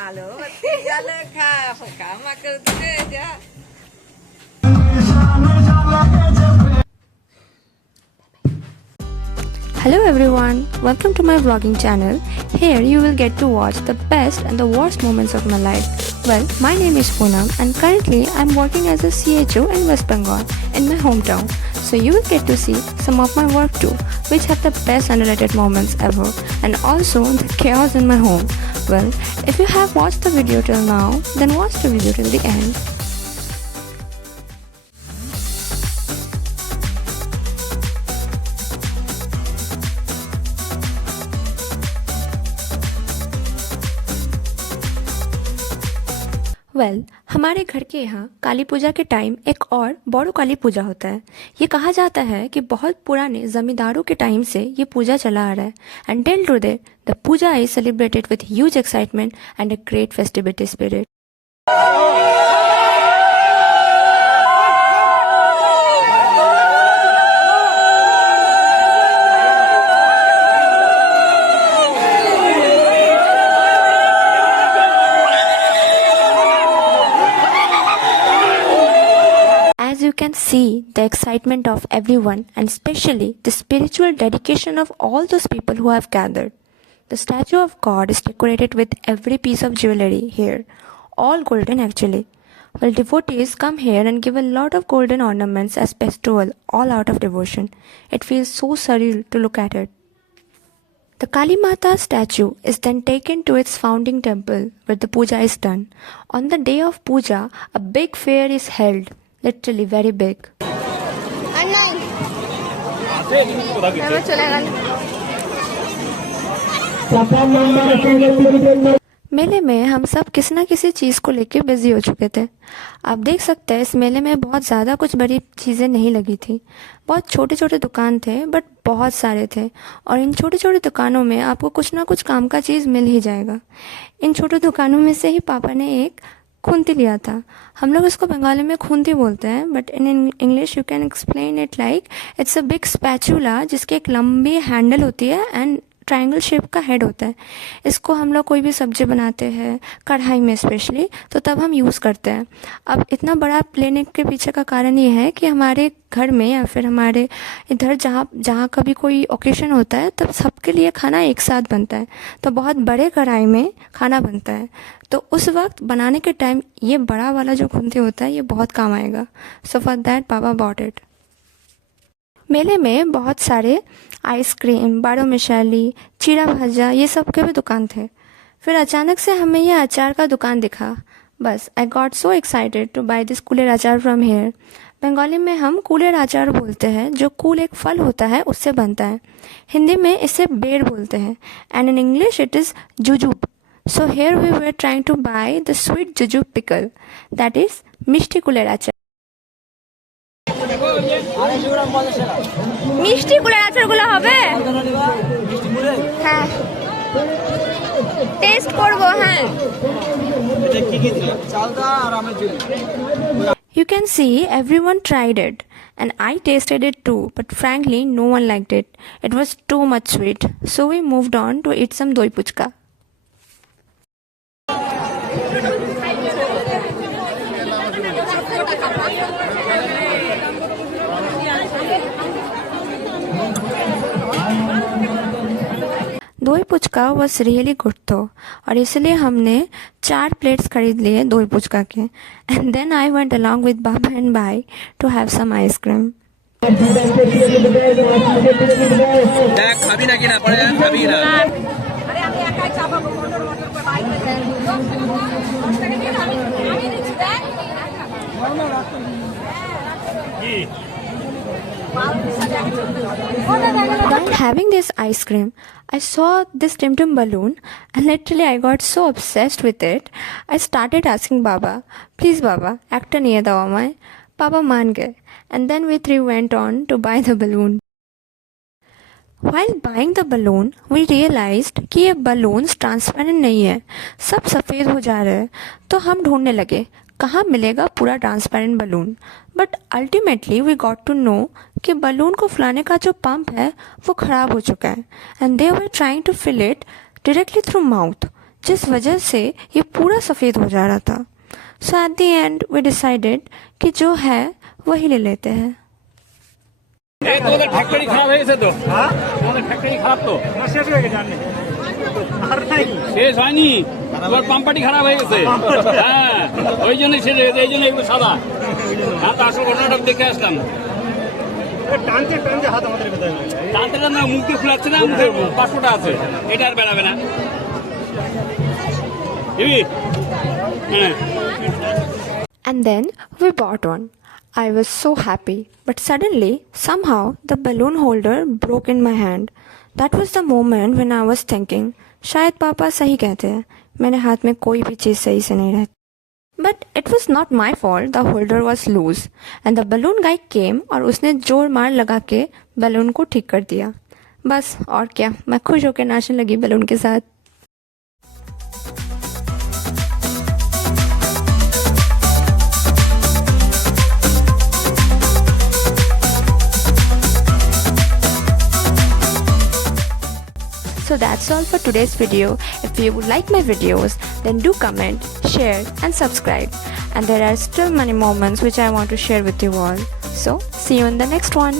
आलो बत्ती जल खा काम करते जा। Hello everyone, welcome to my vlogging channel. Here you will get to watch the best and the worst moments of my life. Well, my name is Poonam and currently I am working as a CHO in West Bengal in my hometown. So you will get to see some of my work too, which have the best underrated moments ever and also the chaos in my home. Well, if you have watched the video till now, then watch the video till the end. हमारे घर के यहाँ काली पूजा के time एक और बड़ो काली पूजा होता है। ये कहा जाता है कि बहुत पुराने जमींदारों के टाइम से ये पूजा चला आ रहा है and till today the puja is celebrated with huge excitement and a great festivity spirit. You can see the excitement of everyone and especially the spiritual dedication of all those people who have gathered. The statue of God is decorated with every piece of jewelry here, all golden actually. Well, devotees come here and give a lot of golden ornaments as bestowal, all out of devotion. It feels so surreal to look at it. The Kali Mata statue is then taken to its founding temple where the puja is done. On the day of puja, a big fair is held. Literally very big. मेले में हम सब किसी न किसी चीज़ को लेके busy हो चुके थे। आप देख सकते हैं इस मेले में बहुत ज़्यादा कुछ बड़ी चीज़ें नहीं लगी थी। बहुत छोटे छोटे दुकान थे बट बहुत सारे थे और इन छोटे छोटे दुकानों में आपको कुछ ना कुछ काम का चीज़ मिल ही जाएगा। इन छोटे दुकानों में से ही पापा ने एक खूंती लिया था। हम लोग इसको बंगाली में खूंती बोलते हैं but in English you can explain it like it's a big spatula जिसकी एक लंबी हैंडल होती है एंड ट्रायंगल शेप का हेड होता है। इसको हम लोग कोई भी सब्जी बनाते हैं कढ़ाई में स्पेशली तो तब हम यूज़ करते हैं। अब इतना बड़ा लेने के पीछे का कारण ये है कि हमारे घर में या फिर हमारे इधर जहाँ कभी कोई ओकेशन होता है तब सबके लिए खाना एक साथ बनता है तो बहुत बड़े कढ़ाई में खाना बनता है। तो उस वक्त बनाने के टाइम ये बड़ा वाला जो खूंती होता है ये बहुत काम आएगा। सो फॉर दैट पापा बॉट इट। मेले में बहुत सारे आइसक्रीम, बारो मिशाली, चीरा भाजा ये सब के भी दुकान थे। फिर अचानक से हमें यह अचार का दुकान दिखा। बस I got so excited to buy this कूलेर अचार फ्रॉम हेयर। बंगाली में हम कूलेर अचार बोलते हैं जो कूल एक फल होता है उससे बनता है। हिंदी में इसे बेर बोलते हैं and in English it is jujube. So here we were trying to buy the sweet jujube pickle, that is mishti kuler achar. মিষ্টি কুলের আচারগুলো হবে? হ্যাঁ টেস্ট করব। হ্যাঁ এটা কি কি দিলা? চালদা আর আমের Julie. You can see everyone tried it and I tasted it too, but frankly no one liked it. It was too much sweet. So we moved on to eat some doi puchka. दही puchka was really good तो और इसलिए हमने 4 plates खरीद लिए दही पुचका के and then I went along with बाबा एंड भाई to have some ice cream. While having this ice cream, I saw this Tim Tim balloon and literally I got so obsessed with it. I started asking Baba, please Baba, একটা নিয়ে দাও আমায়। Papa मान गए and then we three went on to buy the balloon. While buying the balloon, we realized कि ये balloons transparent नहीं है, सब सफ़ेद हो जा रहे हैं। तो हम ढूंढने लगे कहाँ मिलेगा पूरा transparent balloon. But ultimately we got to know कि बलून को फुलाने का जो पंप है वो ख़राब हो चुका है and they were trying to fill it directly through mouth. जिस वजह से ये पूरा सफ़ेद हो जा रहा था। So at the end we decided कि जो है वही ले लेते हैं। তোমাদের ফ্যাক্টরি খারাপ হয়ে গেছে তো তোমাদের ফ্যাক্টরি খারাপ তো শেষ হয়ে গেছে জানি আর নাই শেষ হয়নি তোমার পাম্পাটি খারাপ হয়ে গেছে হ্যাঁ ওই জন্যই শেষ হয়ে গেছে এই জন্য এগুলো সাদা হ্যাঁ তো আসল ঘটনাটা দেখে আসলাম টানতে টানতে হাত আমাদের কোথায় টানতে না মুখ দিয়ে খোলাচ্ছে না মুখে পাসপোর্টটা আছে এটা আর বেড়াবে না হ্যাঁ And then we bought one. I was so happy, but suddenly, somehow, the balloon holder broke in my hand. That was the moment when I was thinking, शायद पापा सही कहते हैं, मेरे हाथ में कोई भी चीज़ सही से नहीं रहती. But it was not my fault, the holder was loose. And the balloon guy came और उसने जोर मार लगा के बैलून को ठीक कर दिया. बस और क्या, मैं खुश होकर नाचने लगी बैलून के साथ. So that's all for today's video. If you would like my videos, then do comment, share and subscribe. And there are still many moments which I want to share with you all. So see you in the next one.